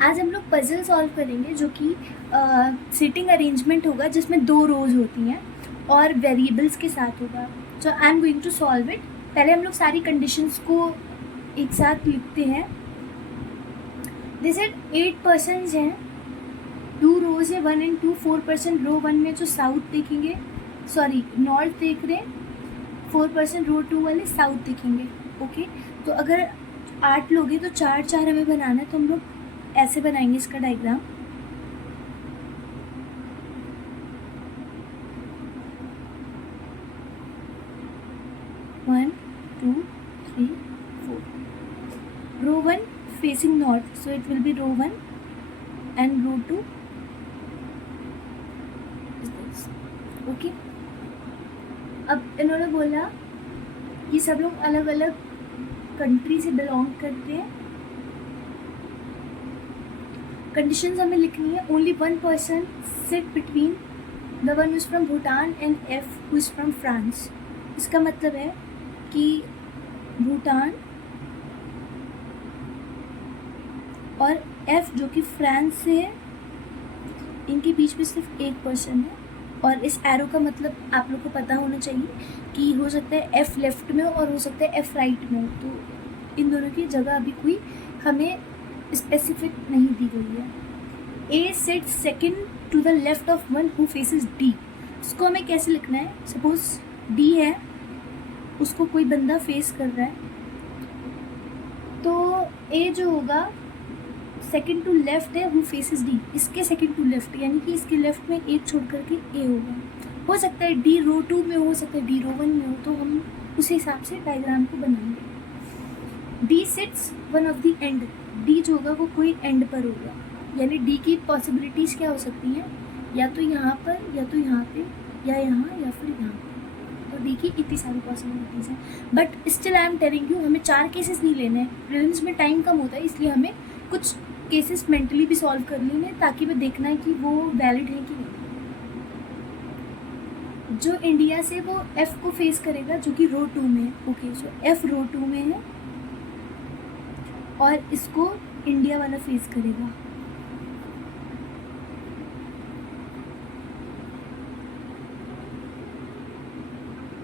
आज हम लोग पजल सॉल्व करेंगे जो कि सिटिंग अरेंजमेंट होगा जिसमें 2 रोज होती हैं और वेरिएबल्स के साथ होगा। So I am going to solve it. पहले हम लोग सारी कंडीशंस को एक साथ लिखते हैं। दिस इट 8 पर्सन्स हैं, 2 रोज है 1 and 2, 4% रो 1 में जो साउथ देखेंगे, सॉरी नॉर्थ देख रहे हैं, 4% रो 2 वाले साउथ देखेंगे। ओके, तो अगर 8 लोग हैं तो 4 4 हमें बनाना है, तो हम लोग ऐसे बनाएंगे इसका diagram. One two three four. Row 1 facing north, so it will be row 1 and row 2 is this. Okay, अब इन्होंने बोला कि सब लोग अलग अलग कंट्री से बिलोंग करते हैं। कंडीशंस हमें लिखनी है। Only 1 person sit between the one is from Bhutan and F who is from France. इसका मतलब है कि भूटान और एफ जो कि फ्रांस से है, इनके बीच में सिर्फ एक पर्सन है। और इस एरो का मतलब आप लोग को पता होना चाहिए कि हो सकता है एफ लेफ्ट में हो और हो सकता है एफ राइट में हो, तो इन दोनों की जगह अभी कोई हमें स्पेसिफिक नहीं दी गई है। A sits second to the left of one who faces D. इसको हमें कैसे लिखना है? सपोज डी है, उसको कोई बंदा फेस कर रहा है, तो ए जो होगा सेकेंड टू लेफ्ट है हु फेसेस डी, इसके सेकेंड टू लेफ्ट, यानी कि इसके लेफ्ट में एक छोड़ करके ए होगा। हो सकता है डी रो 2 में हो सकता है डी रो 1 में हो, तो हम उस हिसाब से डायग्राम को बनाएंगे। D sits one of the end. D जो होगा वो कोई एंड पर होगा, यानी डी की पॉसिबिलिटीज़ क्या हो सकती हैं? या तो यहाँ पर, या तो यहाँ पे, या यहाँ, या फिर यहाँ पे। तो डी की इतनी सारी पॉसिबिलिटीज़ हैं। But still I am telling you, हमें 4 केसेस नहीं लेने हैं। प्रीलिम्स में टाइम कम होता है, इसलिए हमें कुछ केसेस मेंटली भी सॉल्व कर लेने हैं ताकि मैं देखना है कि वो वैलिड है कि नहीं। जो इंडिया से वो एफ को फेस करेगा जो कि रो 2 में है। ओके, सो एफ रो 2 में है और इसको इंडिया वाला फेस करेगा।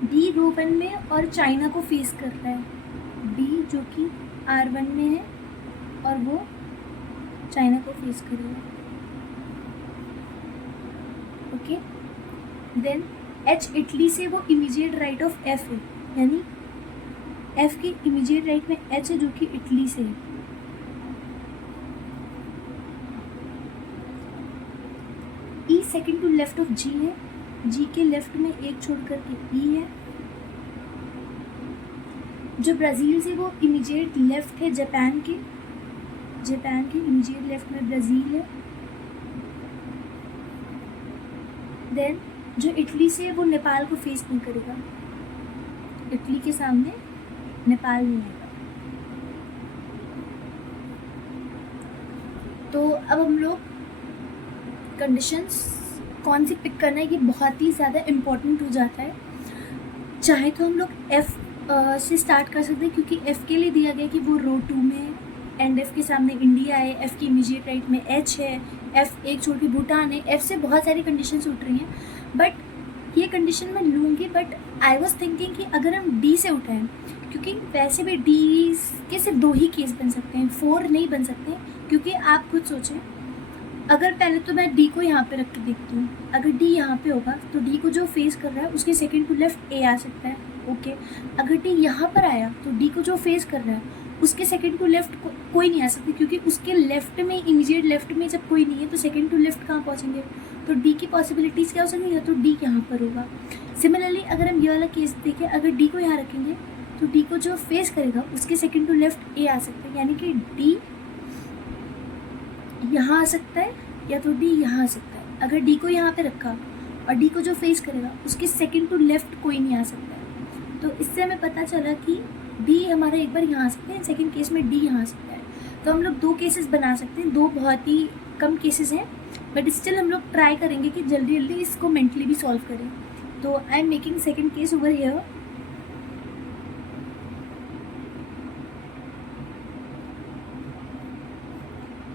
डी रो 1 में और चाइना को फेस कर रहा है। डी जो कि R1 में है और वो चाइना को फेस करेगा। ओके, देन एच इटली से वो इमीडिएट राइट ऑफ एफ है, यानी एफ के इमीडिएट राइट में एच है जो कि इटली से है। ई सेकेंड टू लेफ्ट ऑफ जी है, जी के लेफ्ट में एक छोड़ करके ई है। जो ब्राज़ील से वो इमीडिएट लेफ्ट है जापान के, जापान के इमीडिएट लेफ्ट में ब्राज़ील है। देन जो इटली से है वो नेपाल को फेस नहीं करेगा, इटली के सामने नेपाल नहीं आएगा। तो अब हम लोग कंडीशंस कौन सी पिक करना है, ये बहुत ही ज़्यादा इम्पोर्टेंट हो जाता है। चाहे तो हम लोग एफ़ से स्टार्ट कर सकते हैं, क्योंकि एफ़ के लिए दिया गया कि वो रो 2 में है एंड एफ़ के सामने इंडिया है, एफ़ की इमीडिएट राइट में एच है, एफ़ एक छोड़ के भूटान है। एफ़ से बहुत सारी कंडीशंस उठ रही हैं, बट ये कंडीशन मैं लूँगी। बट आई वॉज थिंकिंग कि अगर हम डी से उठाएं, क्योंकि वैसे भी डी के सिर्फ 2 ही केस बन सकते हैं, 4 नहीं बन सकते। क्योंकि आप खुद सोचें, अगर पहले तो मैं डी को यहाँ पे रख के देखती हूँ, अगर डी यहाँ पे होगा तो डी को जो फेस कर रहा है उसके सेकेंड टू लेफ्ट ए आ सकता है। ओके, अगर डी यहाँ पर आया तो डी को जो फेस कर रहा है उसके सेकेंड टू लेफ्ट कोई नहीं आ सकती, क्योंकि उसके लेफ्ट में इमीडिएट लेफ्ट में जब कोई नहीं है तो सेकेंड टू लेफ्ट कहाँ पहुँचेंगे? तो डी की पॉसिबिलिटीज़ क्या हो सकती है? या तो डी यहाँ पर होगा। सिमिलरली अगर हम ये वाला केस देखें, अगर डी को यहाँ रखेंगे तो डी को जो फेस करेगा उसके सेकेंड टू लेफ्ट ए आ सकता है, यानी कि डी यहाँ आ सकता है या तो डी यहाँ आ सकता है। अगर डी को यहाँ पे रखा और डी को जो फेस करेगा उसके सेकेंड टू लेफ्ट कोई नहीं आ सकता है। तो इससे हमें पता चला कि डी हमारा एक बार यहाँ आ सकता है, सेकेंड केस में डी यहाँ आ सकता है। तो हम लोग 2 केसेस बना सकते हैं, 2 बहुत ही कम केसेस हैं, बट स्टिल हम लोग ट्राई करेंगे कि जल्दी जल्दी इसको मेंटली भी सॉल्व करें। तो I am making second case over here.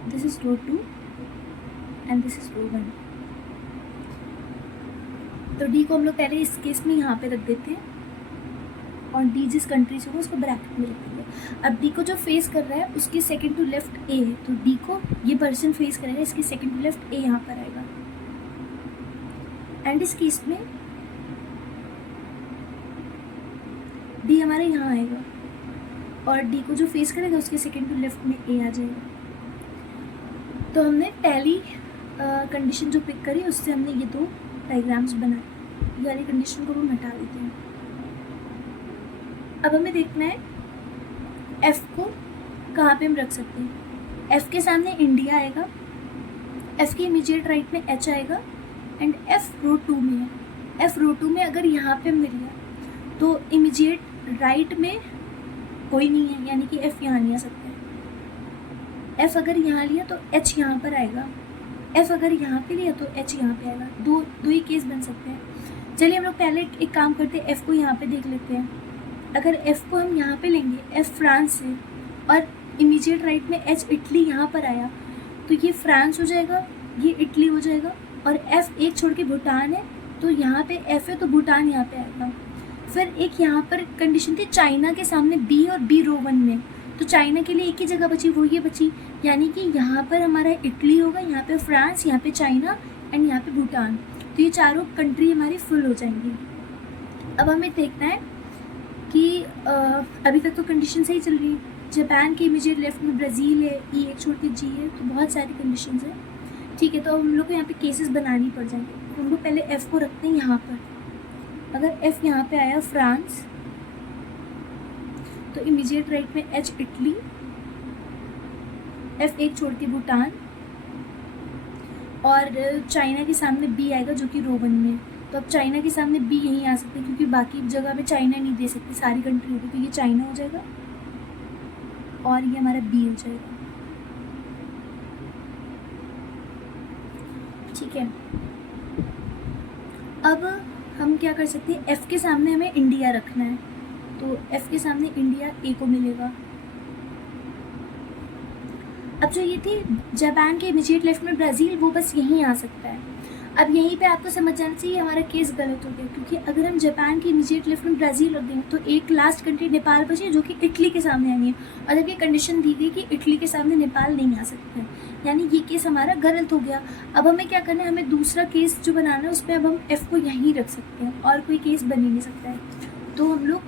This is row 2 and this is row 1। तो डी को हम लोग पहले इस केस में यहाँ पे रख देते हैं और डी जिस कंट्री से हो उसको ब्रैकेट में रख देंगे। अब डी को जो फेस कर रहा है उसके सेकंड टू लेफ्ट ए है, तो डी को ये पर्सन फेस करेगा, इसके सेकंड टू लेफ्ट ए यहाँ पर आएगा। एंड इस केस में डी हमारे यहाँ आएगा और डी को जो फेस करेगा उसके सेकंड टू लेफ्ट में ए आ जाएगा। तो हमने पहली कंडीशन जो पिक करी उससे हमने ये 2 डायग्राम्स बनाए। ये वाली कंडीशन को हम हटा देते हैं। अब हमें देखना है F को कहाँ पे हम रख सकते हैं। F के सामने इंडिया आएगा, F के इमीडिएट राइट में H आएगा एंड F रो 2 में है। F रो 2 में अगर यहाँ पे मिल गया तो इमीडिएट राइट में कोई नहीं है, यानी कि F यहाँ नहीं आ सकता है। F अगर यहाँ लिया तो H यहाँ पर आएगा, F अगर यहाँ पे लिया तो H यहाँ पे आएगा। दो ही केस बन सकते हैं। चलिए हम लोग पहले एक काम करते हैं, F को यहाँ पे देख लेते हैं। अगर F को हम यहाँ पे लेंगे, F फ्रांस है और इमीडिएट राइट में H इटली यहाँ पर आया, तो ये फ्रांस हो जाएगा, ये इटली हो जाएगा। और F एक छोड़ के भूटान है, तो यहाँ पे F है तो भूटान यहाँ पे आएगा। फिर एक यहाँ पर कंडीशन थी चाइना के सामने B और B रो 1 में, तो चाइना के लिए एक ही जगह बची, वो ये बची, यानी कि यहाँ पर हमारा इटली होगा, यहाँ पे फ्रांस, यहाँ पे चाइना एंड यहाँ पे भूटान। तो ये चारों कंट्री हमारी फुल हो जाएंगी। अब हमें देखना है कि अभी तक तो कंडीशन सही चल रही है। जापान के इमीडिएट लेफ्ट में ब्राज़ील है, ई एक छोड़ के जी है, तो बहुत सारी कंडीशन है। ठीक है, तो हम लोग को यहाँ पे केसेस बनानी पड़ जाएंगे। हम लोग पहले F को रखते हैं यहाँ पर। अगर F यहाँ पे आया फ्रांस, तो इमीडिएट राइट में H इटली, F एक छोड़ के भूटान और चाइना के सामने B आएगा जो कि रो 1 में है। तो अब चाइना के सामने B यहीं आ सकते हैं क्योंकि बाकी जगह पे चाइना नहीं दे सकती, सारी कंट्री होगी, तो ये चाइना हो जाएगा और ये हमारा B हो जाएगा। ठीक है, अब हम क्या कर सकते हैं, F के सामने हमें इंडिया रखना है, तो F के सामने इंडिया A को मिलेगा। अब जो ये थी जापान के इमीडिएट लेफ्ट में ब्राज़ील, वो बस यहीं आ सकता है। अब यहीं पे आपको समझ जाना चाहिए हमारा केस गलत हो गया, क्योंकि अगर हम जापान के इमीडिएट लेफ्ट में ब्राज़ील रख देंगे तो एक लास्ट कंट्री नेपाल बची जो कि इटली के सामने आनी है, और जब ये कंडीशन दी गई कि इटली के सामने नेपाल नहीं आ सकता है, यानी ये केस हमारा गलत हो गया। अब हमें क्या करना है, हमें दूसरा केस जो बनाना है उसमें अब हम F को यहीं रख सकते हैं और कोई केस बन ही नहीं सकता है। तो हम लोग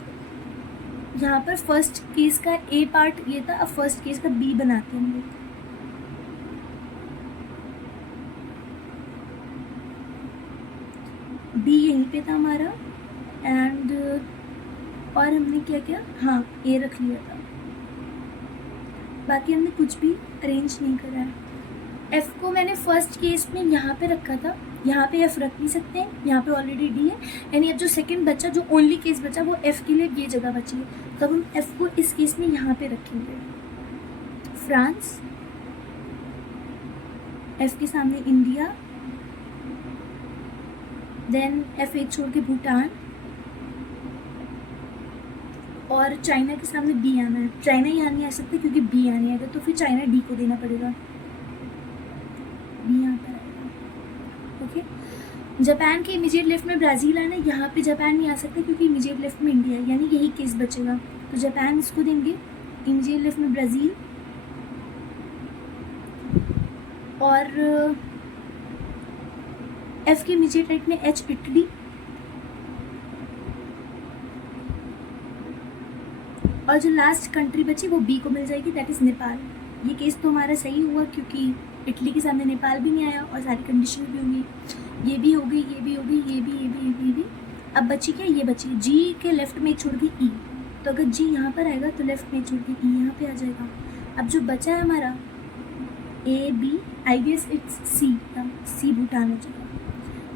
यहाँ पर फर्स्ट केस का A पार्ट ये था, अब फर्स्ट केस का B बनाते हैं हम लोग। B यहीं पे था हमारा एंड और हमने क्या किया, हाँ A रख लिया था, बाकी हमने कुछ भी अरेंज नहीं करा है। F को मैंने फर्स्ट केस में यहाँ पे रखा था, यहाँ पे F रख नहीं सकते हैं, यहाँ पे ऑलरेडी D है, यानी अब जो सेकंड बचा, जो ओनली केस बचा वो F के लिए ये जगह बची है, तब हम F को इस केस में यहाँ पे रखेंगे। फ्रांस, F के सामने इंडिया, देन F एक छोड़ के भूटान और चाइना के सामने B आना है। चाइना यहाँ नहीं आ सकते क्योंकि B आने आएगा, तो फिर चाइना D को देना पड़ेगा, B यहाँ पर आएगा। ओके, जापान के इमीडिएट लेफ्ट में ब्राज़ील आना है, यहाँ पे जापान नहीं आ सकता क्योंकि इमीडिएट लेफ्ट में इंडिया है, यानी यही केस बचेगा, तो जापान इसको देंगे, इमीडिएट लेफ्ट में ब्राज़ील और F के इमीडिएट राइट में H इटली और जो लास्ट कंट्री बची वो B को मिल जाएगी, दैट इज़ नेपाल। ये केस तो हमारा सही हुआ क्योंकि इटली के सामने नेपाल भी नहीं आया और सारी कंडीशन भी होंगी, ये भी होगी, ये भी होगी, ये भी, ये भी, ये भी। अब बची क्या, ये बची G के लेफ्ट में एक छोड़ के E, तो अगर G यहाँ पर आएगा तो लेफ्ट में एक छोड़ के E यहाँ पे आ जाएगा। अब जो बचा है हमारा A B, I guess it's C Bhutan हो जाएगा।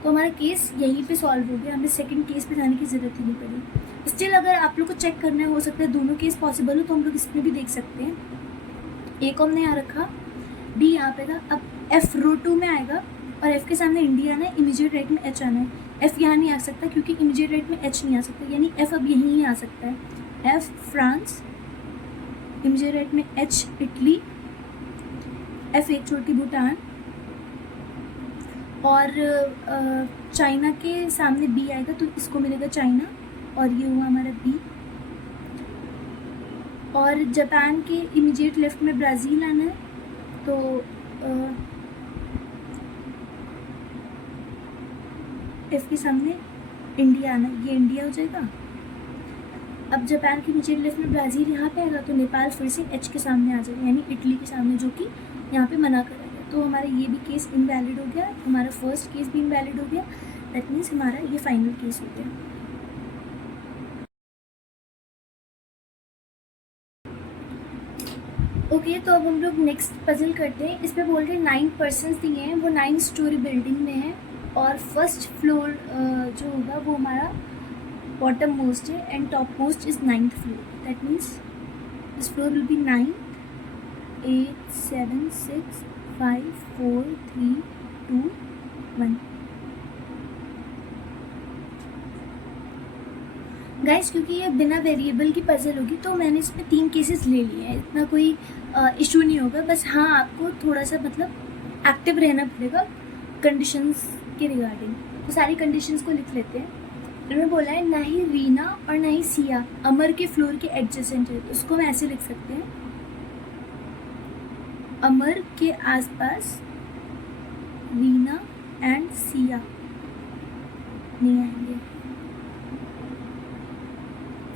तो हमारा केस यहीं पे सॉल्व हो गया, हमें सेकंड केस पे जाने की ज़रूरत ही नहीं पड़ी। स्टिल अगर आप लोग को चेक करना हो सकता है दोनों केस पॉसिबल हो तो हम लोग इसमें भी देख सकते हैं। A को हमने यहाँ रखा, D यहाँ पे था, अब F रो 2 में आएगा और F के सामने इंडिया आना है, इमीडिएट राइट में H आना है। F यहाँ नहीं आ सकता क्योंकि इमीडिएट राइट में H नहीं आ सकता, यानी F अब यहीं ही आ सकता है। F फ्रांस, इमीडिएट राइट में H इटली F एक छोड़ के भूटान, और चाइना के सामने B आएगा तो इसको मिलेगा चाइना, और ये हुआ हमारा B। और जापान के इमीडिएट लेफ्ट में ब्राज़ील आना है, तो F के सामने इंडिया आना है, ये इंडिया हो जाएगा। अब जापान के नीचे लेफ्ट में ब्राज़ील यहाँ पे आएगा, तो नेपाल फिर से H के सामने आ जाएगा, यानी इटली के सामने, जो कि यहाँ पे मना करा गया। तो हमारा ये भी केस इनवैलिड हो गया, हमारा फर्स्ट केस भी इनवैलिड हो गया। दैट मीन्स हमारा ये फाइनल केस हो गया। ओके, तो अब हम लोग नेक्स्ट पजल करते हैं। इस पर बोल रहे 9 पर्सन्स दिए हैं, वो 9 स्टोरी बिल्डिंग में है, और फर्स्ट फ्लोर जो होगा वो हमारा बॉटम मोस्ट है, and top most is 9th floor. That means this floor will be 9, 8, 7, 6, 5, 4, 3, 2, 1। Guys, क्योंकि ये बिना वेरिएबल की पजल होगी तो मैंने इसमें 3 केसेस ले लिए हैं, इतना कोई इशू नहीं होगा। बस हाँ, आपको थोड़ा सा मतलब एक्टिव रहना पड़ेगा कंडीशंस के रिगार्डिंग। तो सारी कंडीशंस को लिख लेते हैं। इन्होंने बोला है ना ही रीना और ना ही सिया अमर के फ्लोर के एडजेसेंट है, तो उसको हम ऐसे लिख सकते हैं, अमर के आसपास रीना एंड सिया नहीं आएंगे।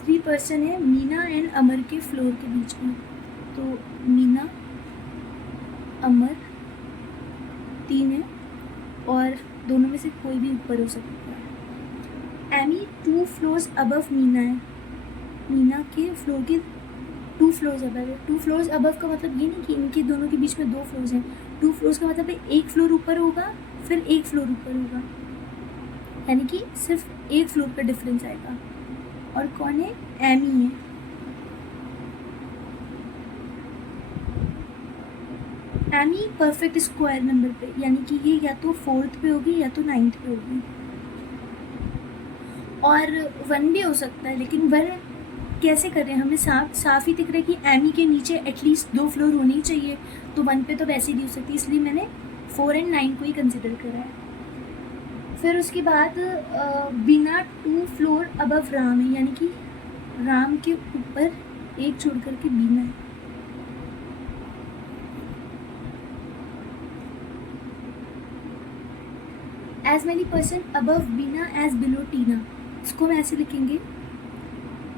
3 पर्सन है मीना एंड अमर के फ्लोर के बीच में, तो मीना अमर 3 है, और दोनों में से कोई भी ऊपर हो सकता है। एमी 2 फ्लोर्स अबव मीना है, मीना के फ्लोर के 2 फ्लोर्स अबव है। 2 फ्लोर्स अबव का मतलब ये नहीं कि इनके दोनों के बीच में 2 फ्लोर्स हैं। 2 फ्लोर्स का मतलब है 1 फ्लोर ऊपर होगा, फिर 1 फ्लोर ऊपर होगा, यानी कि सिर्फ 1 फ्लोर का डिफरेंस आएगा। और कौन है? एमी है। एमी परफेक्ट स्क्वायर नंबर पे, यानी कि ये या तो 4th पे होगी या तो 9th पे होगी, और 1 भी हो सकता है। लेकिन 1 कैसे करें, हमें साफ ही दिख रहा है कि एमी के नीचे एटलीस्ट 2 फ्लोर होनी चाहिए, तो 1 पे तो वैसे ही नहीं हो सकती, इसलिए मैंने 4 एंड 9 को ही कंसिडर करा है। फिर उसके बाद बिना 2 फ्लोर अबव राम है, यानी कि राम के ऊपर 1 छोड़ करके बीना है। एज मैनी पर्सन अबव बीना एज बिलो टीना, इसको हम ऐसे लिखेंगे,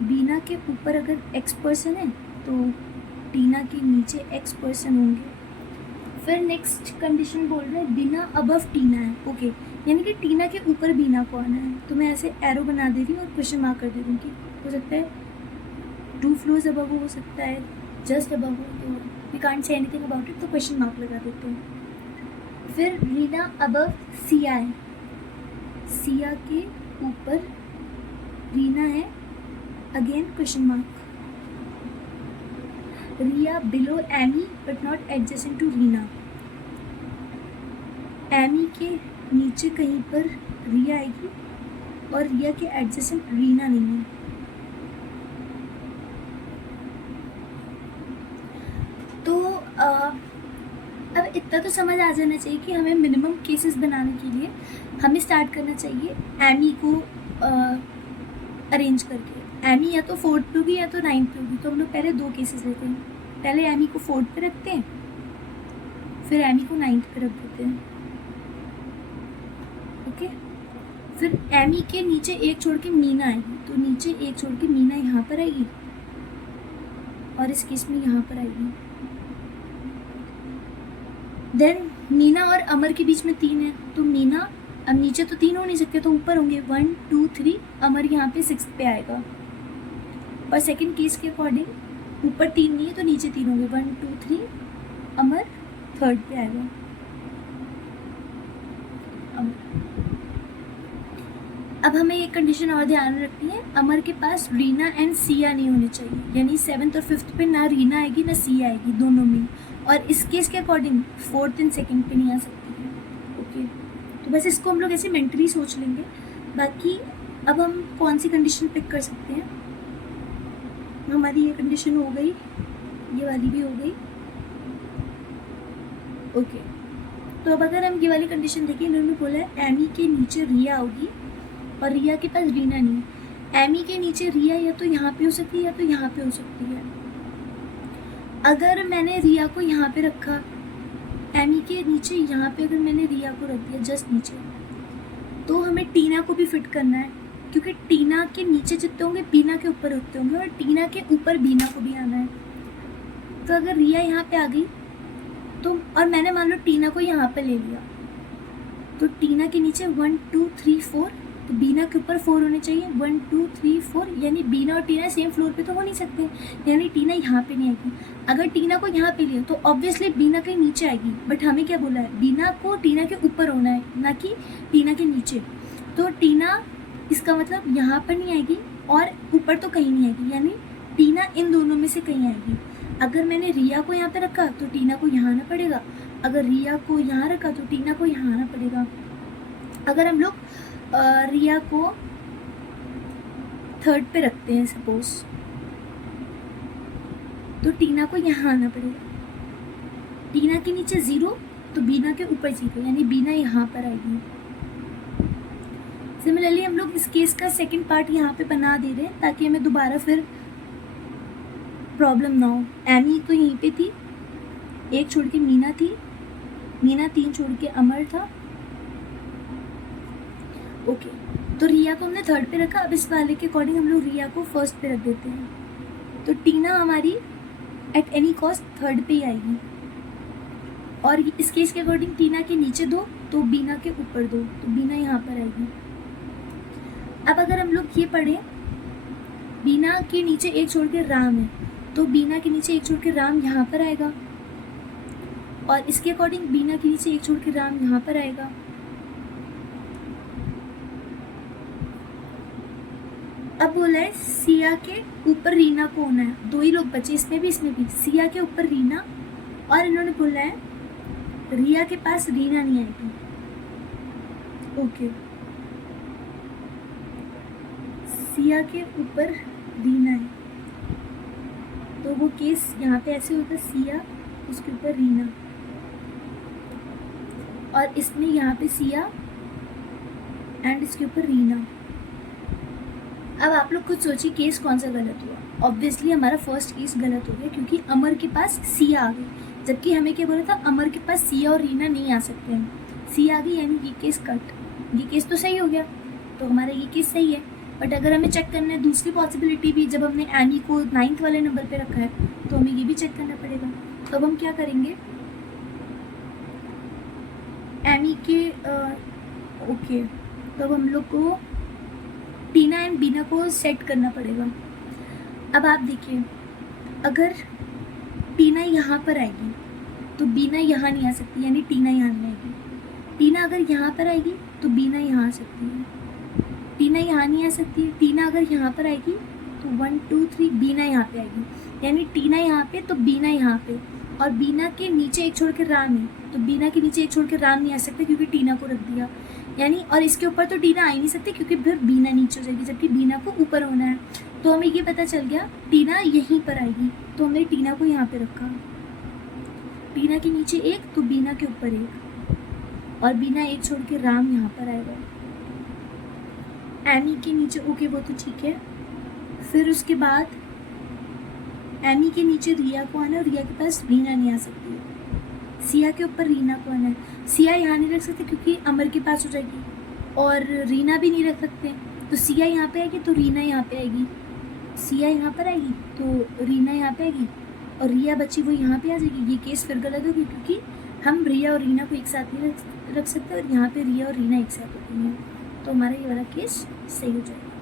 बीना के ऊपर अगर x पर्सन है तो टीना के नीचे x पर्सन होंगे। फिर नेक्स्ट कंडीशन बोल रहे हैं बीना अबव टीना है, ओके, यानी कि टीना के ऊपर बीना कौन है, तो मैं ऐसे एरो बना दे रही हूँ और क्वेश्चन मार्क कर दे रही हूँ कि हो सकता है 2 फ्लोर्स अबव हो सकता है, जस्ट अबव हो, तो we can't say anything about it, तो क्वेश्चन मार्क लगा देते हैं। फिर रीना अबव सिया है, सिया के ऊपर रीना है, again question mark. Riya below Amy but not adjacent to Reena, Amy के नीचे कहीं पर रिया आएगी, और रिया के एडजेसेंट रीना नहीं है। तो अब इतना तो समझ आ जाना चाहिए कि हमें मिनिमम केसेस बनाने के लिए हमें स्टार्ट करना चाहिए एमी को अरेंज करके। एमी या तो 4th पे होगी या तो 9th पे होगी, तो हम लोग पहले 2 केसेस लेते हैं। पहले एमी को 4th पे रखते हैं, फिर एमी को 9th पे रख देते हैं, ओके। फिर एमी के नीचे 1 छोड़ के मीना आएगी, तो नीचे 1 छोड़ के मीना यहाँ पर आएगी, और इस केस में यहाँ पर आएगी। देन मीना और अमर के बीच में 3 है, तो मीना, अब नीचे तो 3 हो नहीं सकते, तो ऊपर होंगे 1, 2, 3, अमर यहाँ पे 6th पे आएगा। और सेकंड केस के अकॉर्डिंग ऊपर 3 नहीं है तो नीचे 3 होंगे, 1, 2, 3, अमर 3rd पे आएगा। अब हमें एक कंडीशन और ध्यान रखनी है, अमर के पास रीना एंड सिया नहीं होनी चाहिए, यानी 7th और 5th पे ना रीना आएगी ना सिया आएगी, दोनों में। और इस केस के अकॉर्डिंग 4th एंड 2nd पे नहीं आ सकती है, ओके। तो बस इसको हम लोग ऐसे मेंटली सोच लेंगे। बाकी अब हम कौन सी कंडीशन पिक कर सकते हैं, हमारी ये कंडीशन हो गई, ये वाली भी हो गई, ओके, तो अब अगर हम ये वाली कंडीशन देखें, इन्होंने बोला है एमी के नीचे रिया होगी और रिया के पास रीना नहीं है। एमी के नीचे रिया या तो यहाँ पे हो सकती है या तो यहाँ पे हो सकती है। अगर मैंने रिया को यहाँ पे रखा, एमी के नीचे यहाँ पे अगर मैंने रिया को रख दिया जस्ट नीचे, तो हमें टीना को भी फिट करना है, क्योंकि टीना के नीचे जितने होंगे बीना के ऊपर होते होंगे और टीना के ऊपर बीना को भी आना है। तो अगर रिया यहाँ पे आ गई तो, और मैंने मान लो टीना को यहाँ पे ले लिया, तो टीना के नीचे 1 2 3 4, तो बीना के ऊपर 4 होने चाहिए। 1 2 3 4, यानी बीना और टीना सेम फ्लोर पे तो हो नहीं सकते, यानी टीना यहाँ पे नहीं आएगी। अगर टीना को यहाँ पे लिया तो ऑब्वियसली बीना के नीचे आएगी, बट हमें क्या बोला है, बीना को टीना के ऊपर होना है, ना कि टीना के नीचे। तो टीना, इसका मतलब यहाँ पर नहीं आएगी और ऊपर तो कहीं नहीं आएगी, यानी टीना इन दोनों में से कहीं आएगी। अगर मैंने रिया को यहाँ पे रखा तो टीना को यहाँ आना पड़ेगा, अगर रिया को यहाँ रखा तो टीना को यहाँ आना पड़ेगा। अगर हम लोग रिया को 3rd पे रखते हैं सपोज, तो टीना को यहाँ आना पड़ेगा। टीना के नीचे 0 तो बीना के ऊपर 0, यानी बीना यहाँ पर आएगी। सिमिलरली हम लोग इस केस का सेकंड पार्ट यहाँ पे बना दे रहे हैं ताकि हमें दोबारा फिर प्रॉब्लम ना हो। एमी तो यहीं पे थी, 1 छोड़ के मीना थी, मीना 3 छोड़ के अमर था। ओके, तो रिया को हमने 3rd पे रखा। अब इस वाले के अकॉर्डिंग हम लोग रिया को 1st पे रख देते हैं, तो टीना हमारी एट एनी कॉस्ट 3rd पे ही आएगी। और इस केस के अकॉर्डिंग टीना के नीचे 2 तो बीना के ऊपर 2, तो बीना यहाँ पर आएगी। अब अगर हम लोग ये पढ़ें, बीना के नीचे 1 छोड़ के राम है, तो बीना के नीचे 1 छोड़ के राम यहाँ पर आएगा, और इसके अकॉर्डिंग बीना के नीचे 1 छोड़ के राम यहाँ पर आएगा। अब बोला है सिया के ऊपर रीना को होना है, 2 ही लोग बचे इसमें भी सिया के ऊपर रीना, और इन्होंने बोला है रिया के पास रीना नहीं आएगी। ओके, सिया के ऊपर रीना है, तो वो केस यहाँ पे ऐसे होता, सिया उसके ऊपर रीना, और इसमें यहाँ पे सिया एंड इसके ऊपर रीना। अब आप लोग खुद सोचिए केस कौन सा गलत हुआ। ऑब्वियसली हमारा फर्स्ट केस गलत हो गया, क्योंकि अमर के पास सिया आ गई, जबकि हमें क्या बोला था, अमर के पास सिया और रीना नहीं आ सकते हैं। सिया आ गई यानी ये केस कट, ये केस तो सही हो गया, तो हमारा ये केस सही है। बट अगर हमें चेक करना है दूसरी पॉसिबिलिटी भी, जब हमने एनी को 9th वाले नंबर पे रखा है तो हमें ये भी चेक करना पड़ेगा। तो अब हम क्या करेंगे, एनी के ओके, तो अब हम लोग को टीना एंड बीना को सेट करना पड़ेगा। अब आप देखिए, अगर टीना यहाँ पर आएगी तो बीना यहाँ नहीं आ सकती, यानी टीना यहाँ नहीं आएगी। टीना अगर यहाँ पर आएगी तो बीना यहाँ आ सकती है, टीना यहाँ नहीं आ सकती है। टीना अगर यहाँ पर आएगी तो 1 2 3 बीना यहाँ पे आएगी, यानी टीना यहाँ पे तो बीना यहाँ पे, और बीना के नीचे 1 छोड़ के राम है, तो बीना के नीचे 1 छोड़ के राम नहीं आ सकता क्योंकि टीना को रख दिया, यानी और इसके ऊपर तो टीना आ ही नहीं सकती क्योंकि फिर बीना नीचे हो जाएगी, जबकि बीना को ऊपर होना है। तो हमें ये पता चल गया टीना यहीं पर आएगी, तो हमने टीना को यहाँ पे रखा। टीना के नीचे 1 तो बीना के ऊपर 1, और बीना 1 छोड़ के राम यहाँ पर आएगा। एमी के नीचे ओके, वो तो ठीक है। फिर उसके बाद एमी के नीचे रिया को आना, और रिया के पास रीना नहीं आ सकती है। सिया के ऊपर रीना को आना है, सिया यहाँ नहीं रख सकते क्योंकि अमर के पास हो जाएगी, और रीना भी नहीं रख सकते, तो सिया यहाँ पे आएगी तो रीना यहाँ पे आएगी, सिया यहाँ पर आएगी तो रीना यहाँ पे आएगी, और रिया बची वो यहाँ पे आ जाएगी। ये केस फिर गलत होगी क्योंकि हम रिया और रीना को एक साथ नहीं रख सकते, और यहाँ पे रिया और रीना एक साथ होती हैं, तो हमारा ये वाला केस सही हो जाएगा।